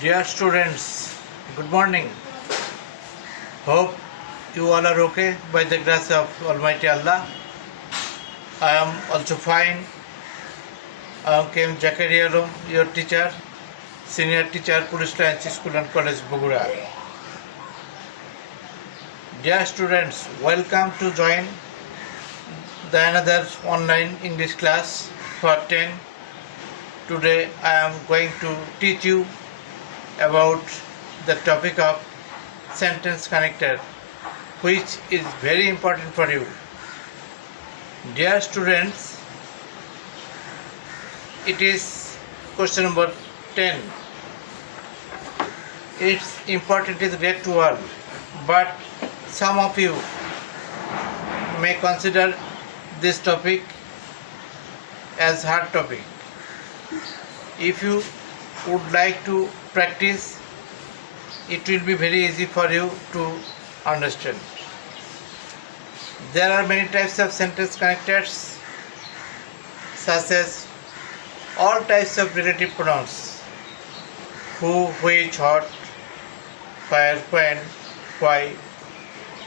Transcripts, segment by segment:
Dear students, good morning. Hope you all are okay by the grace of Almighty Allah. I am also fine. I am ZAKARIA, your teacher, senior teacher, Police Line School and College, BOGURA. Dear students, welcome to join the another online English class for 10. Today I am going to teach you about the topic of sentence connector, which is very important for you. Dear students, it is question number 10. It's important is great to all, but some of you may consider this topic as hard topic. If you would like to practice, it will be very easy for you to understand. There are many types of sentence connectors, such as all types of relative pronouns: who, which, what, where, when, why,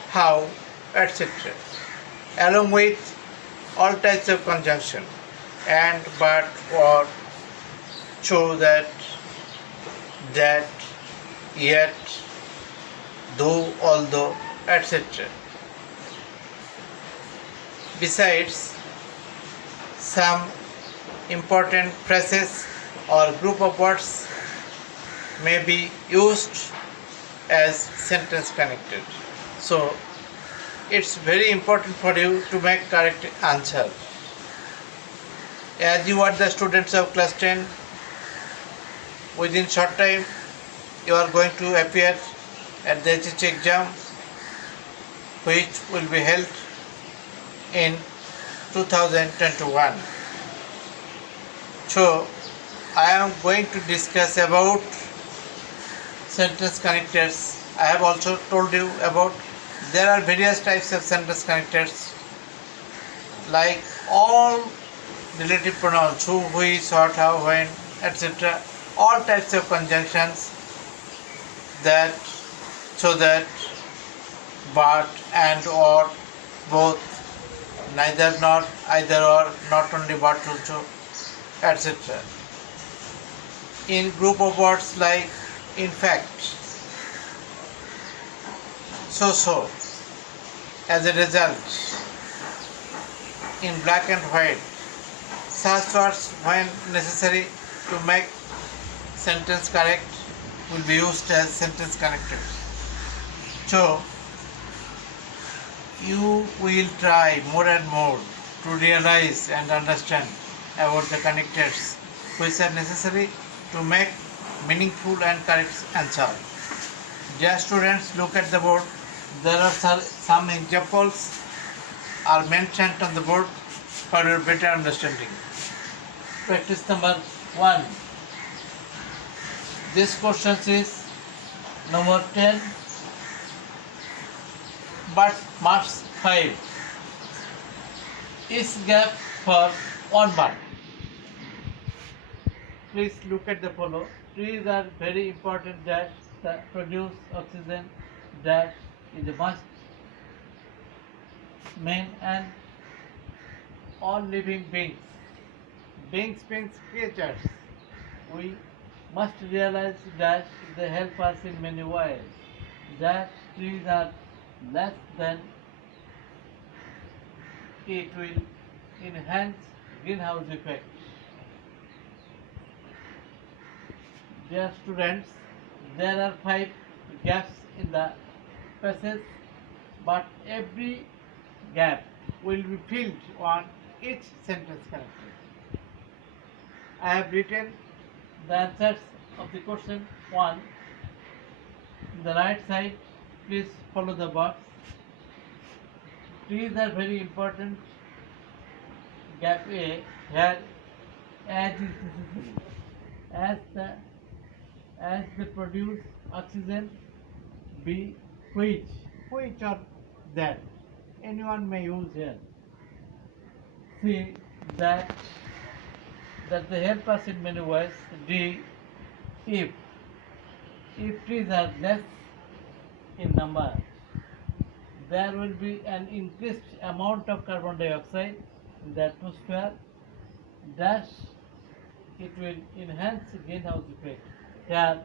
how, etc., along with all types of conjunction: and, but, or, so, that, yet, though, although, etc. Besides, some important phrases or group of words may be used as sentence connected. So, it's very important for you to make correct answer. As you are the students of class 10, within short time you are going to appear at the HSC exam, which will be held in 2021. So I am going to discuss about sentence connectors. I have also told you about there are various types of sentence connectors, like all relative pronouns: who, which, what, how, when, etc. all types of conjunctions: that, so that, but, and, or, both, neither, not, either, or, not only, but also, etc. In group of words like in fact, so, as a result, in black and white, such words when necessary to make sentence correct will be used as sentence connectors. So you will try more and more to realize and understand about the connectors which are necessary to make meaningful and correct answer. Dear students, look at the board. There are some examples are mentioned on the board for your better understanding. Practice number 1. This question is number 10, but marks 5. Is gap for 1 mark. Please look at the follow. Trees are very important that produce oxygen, that is a must. Men and all living beings means creatures. We must realize that they help us in many ways, that trees are less than it will enhance greenhouse effect. Dear students, there are 5 gaps in the passage, but every gap will be filled on each sentence connector. I have written the answers of the question 1 in the right side. Please follow the box. Trees are very important. Gap A, here as is necessary, as they produce oxygen. B, which or that, anyone may use here. C, that they help us in many ways. D, if if trees are less in number, there will be an increased amount of carbon dioxide in the atmosphere. Dash, it will enhance greenhouse effect here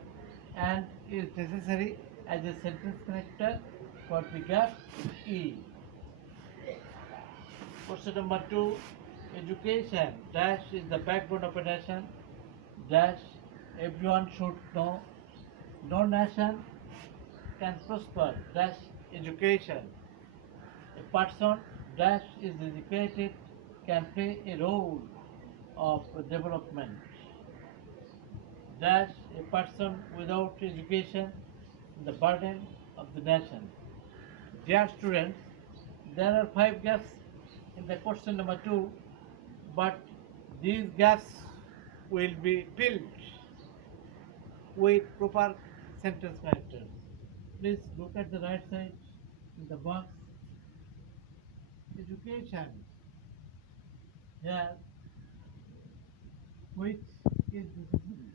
and is necessary as a sentence connector for the gap E. Question number 2. Education dash is the backbone of a nation. Dash, everyone should know. No nation can prosper dash education. A person dash is educated can play a role of development. Dash, a person without education the burden of the nation. Dear students, there are 5 gaps in the question number 2, but these gaps will be filled with proper sentence characters. Please look at the right side in the box. Education. Here, which is necessary,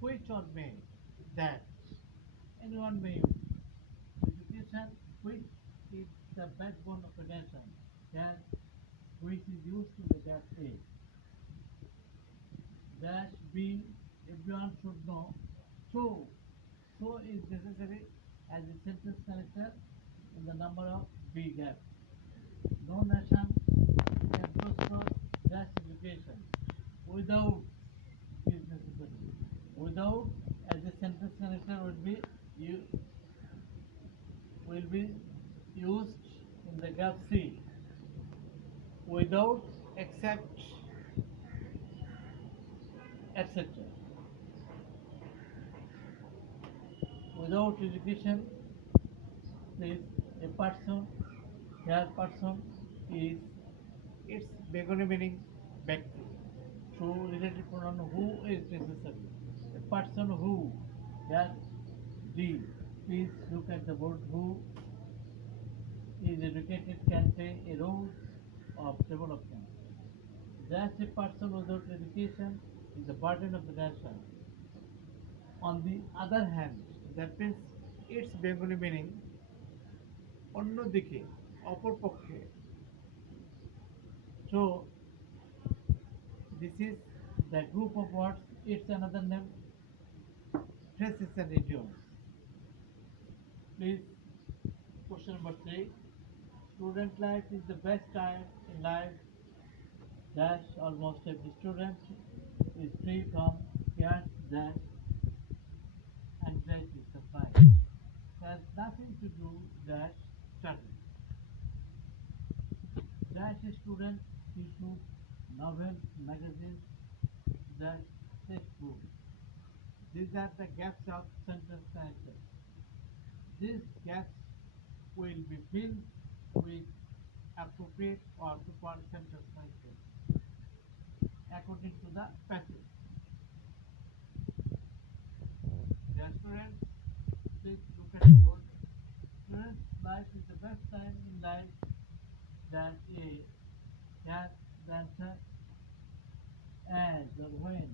which or may, that, anyone may use. Education, which is the backbone of a nation. Here, which is used in the gap A. Dash B, everyone should know. So is necessary as a sentence connector in the number of B gap. No nation can prosper dash education. Without is necessary. Without as a sentence connector will be used in the gap C. Without, except, etc. Without education, please, a person, here person is its Bengali meaning Byakti. True relative pronoun who is necessary. A person who, here D. Please look at the word who is educated can play a role of development. Thus, a person without education is the burden of the nation. On the other hand, that means its Bengali meaning অন্যদিকে অপরপক্ষে. So this is the group of words. It's another name. Phrases and idioms. Please, question number 3. Student life is the best time in life. Dash, almost every student is free from cares, dash, anxiety, suffering. Has nothing to do dash study. Dash student issue novels, magazines, dash textbooks. These are the gaps of sentence connectors. These gaps will be filled with appropriate or proper sentence connectors according to the passage. Dear students, please look at the board. Students' life is the best time in life. That A. Has the answer as or when.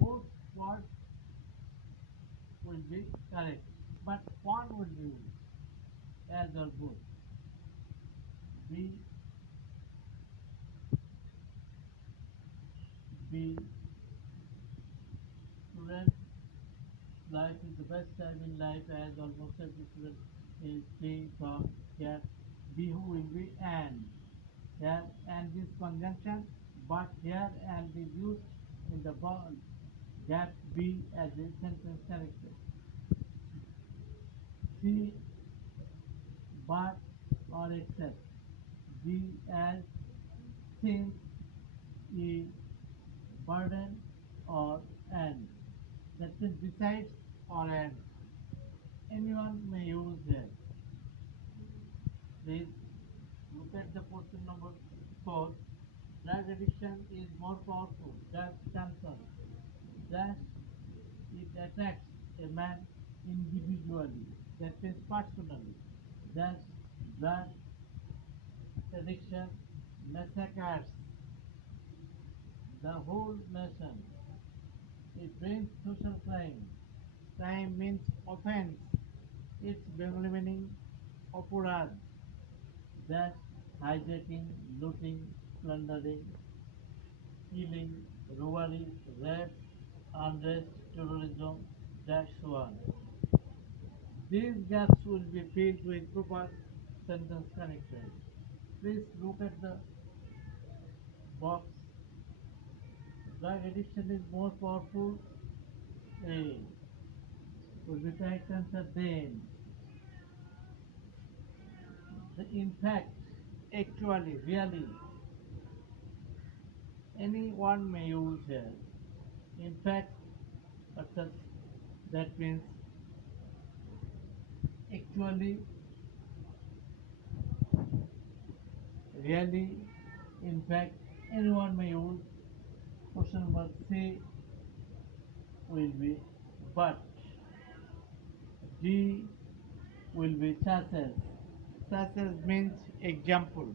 Both words will be correct, but one will be used as or both. B. Student life is the best time in life as almost every student is free from care. B will be and. Here and is conjunction, but here and is used in the gap B as a sentence character. C, but or except. D as since, E, burden or and. That means besides or and. Anyone may use here. Please look at the question number 4. Drug addiction is more powerful than cancer. Thus, it attacks a man individually, that is personally. Thus, drug addiction massacres the whole nation. It brings social crime. Crime means offense. Its Bengali meaning অপরাধ. That hijacking, looting, plundering, killing, robbery, rape, unrest, terrorism, that's one. These gaps will be filled with proper sentence connectors. Please look at the box. Drug addiction is more powerful. A. Will be correct answer then. In fact, actually, really, anyone may use here. In fact, that means actually, really, in fact, anyone may use. Question number C will be but. D will be such as. Such as means example.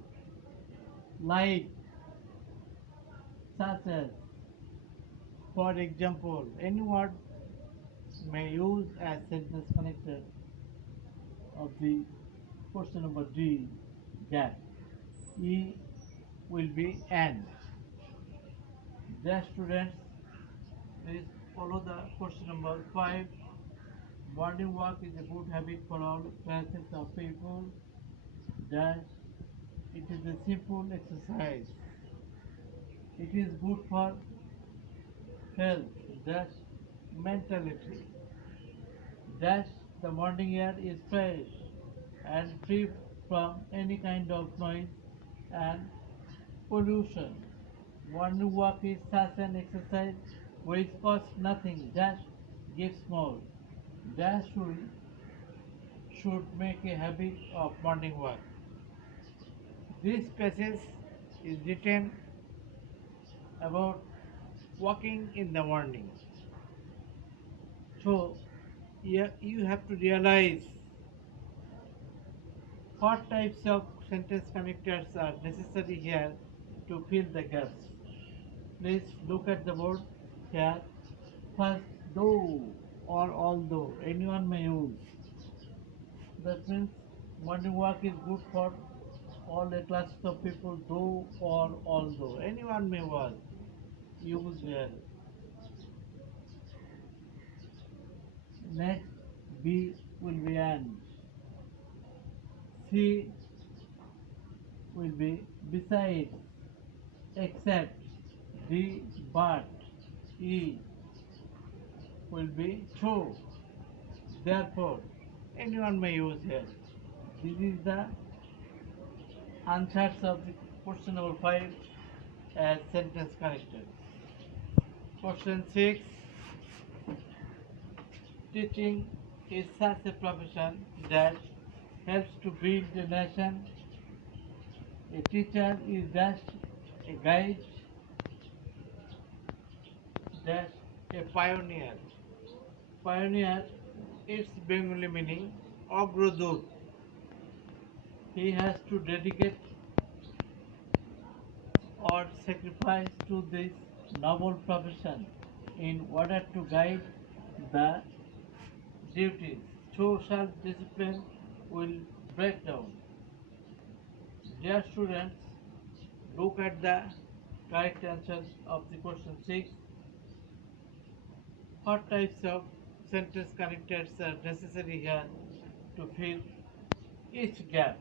Like, such as. For example, any word may use as sentence connector of the question number D, gap. E will be and. Dear students, please follow the question number 5. Morning walk is a good habit for all classes of people. That it is a simple exercise. It is good for health. That mentality. That the morning air is fresh and free from any kind of noise and pollution. Morning walk is such an exercise which costs nothing, just gives more. That should make a habit of morning walk. This passage is written about walking in the morning. So you have to realize what types of sentence connectors are necessary here to fill the gaps. Please look at the board here. First, though or although, anyone may use. That means morning walk is good for all the classes of people, though or although. Anyone may use here. Next, B will be and. C will be besides, except. D but. E will be so. Therefore, anyone may use here. This is the answers of the question number 5 as sentence connectors. Question 6. Teaching is such a profession that helps to build a nation. A teacher is just a guide, just a pioneer. Pioneer, its Bengali meaning Agrodut. He has to dedicate or sacrifice to this noble profession in order to guide the duties. So self-discipline will break down. Dear students, look at the correct answers of the question 6. What types of sentence connectors are necessary here to fill each gap?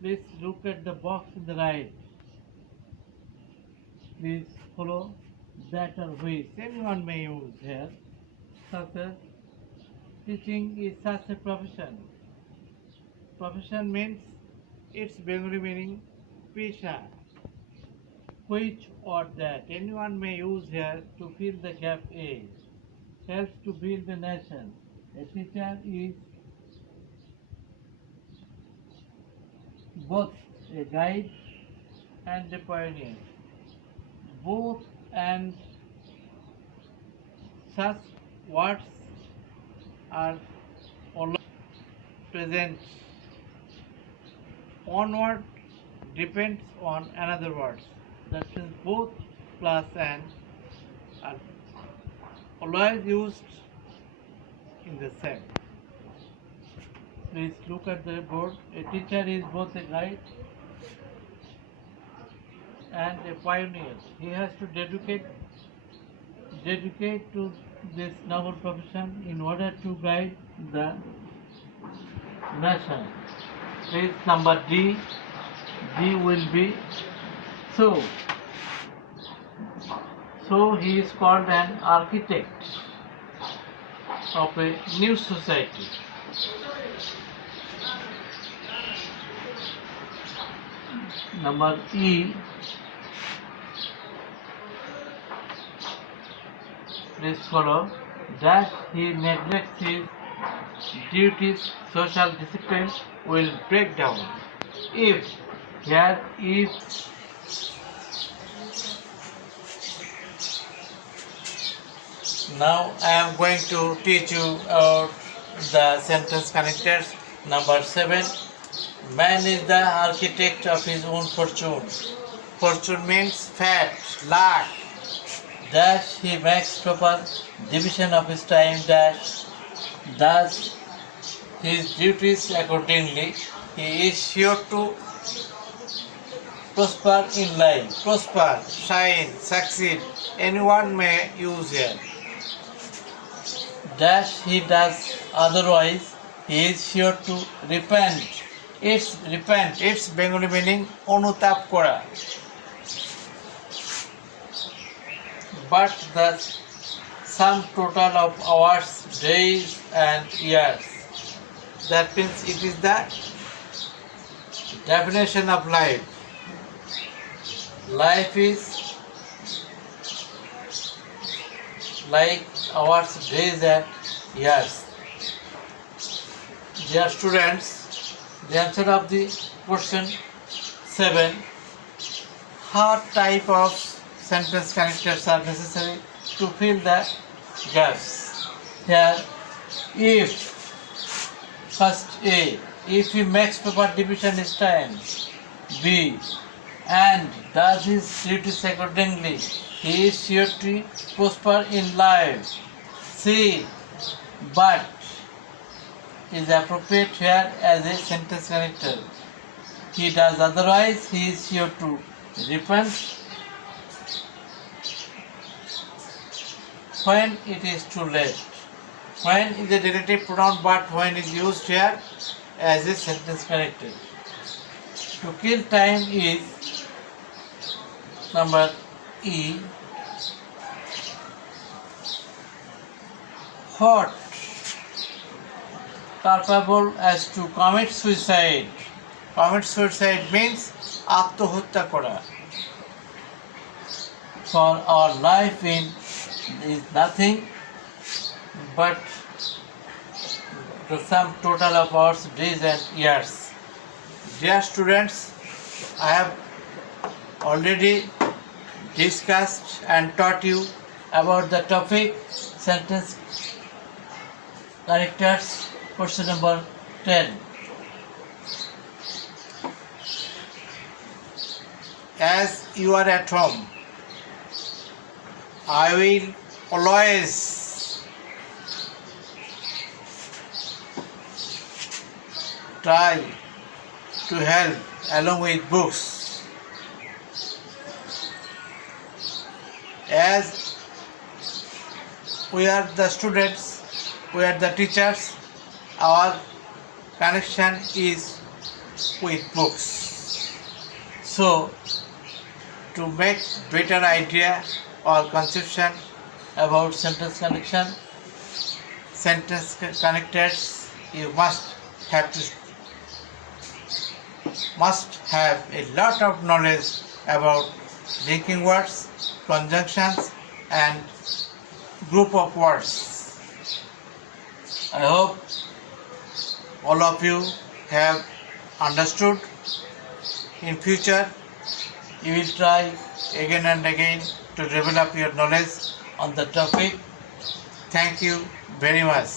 Please look at the box in the right. Please follow that or which. Anyone may use here. Such as teaching is such a profession. Profession means its Bengali meaning pesha. Which or that. Anyone may use here to fill the gap A. Helps to build a nation. A teacher is both a guide and a pioneer. Both and such words are always present. One word depends on another word. That means both plus and are always used in the same. Please look at the board. A teacher is both a guide and a pioneer. He has to dedicate to this noble profession in order to guide the nation. Please number D. D will be so. So he is called an architect of a new society. Number E. Please follow. Dash he neglects his duties, social discipline will break down. If here if now I am going to teach you about the sentence connectors. Number 7. Man is the architect of his own fortune. Fortune means fat, luck. Dash he makes proper division of his time. Dash does his duties accordingly. He is sure to prosper in life. Prosper, shine, succeed. Anyone may use here. Dash he does otherwise. He is sure to repent. It's repent. It's Bengali meaning onutap kora. But the sum total of hours, days and years. That means it is the definition of life. Life is like hours, days and years. Dear students, the answer of the question 7. What type of sentence connectors are necessary to fill the gaps? Here, if first A, if he makes proper division his time. B, and does his duties accordingly. He is sure to prosper in life. C, but is appropriate here as a sentence connector. He does otherwise, he is sure to repent when it is too late. When is a negative pronoun, but when is used here as a sentence connector. To kill time is number E. What culpable as to commit suicide. Commit suicide means atmohotya kora. For our life is nothing but the sum total of hours, days and years. Dear students, I have already discussed and taught you about the topic sentence connectors, question number 10. As you are at home, I will always try to help along with books. As we are the students, we are the teachers, our connection is with books. So, to make better idea or conception about sentence connection, sentence connectors, you must have a lot of knowledge about linking words, conjunctions and group of words. I hope all of you have understood. In future, you will try again and again to develop your knowledge on the topic. Thank you very much.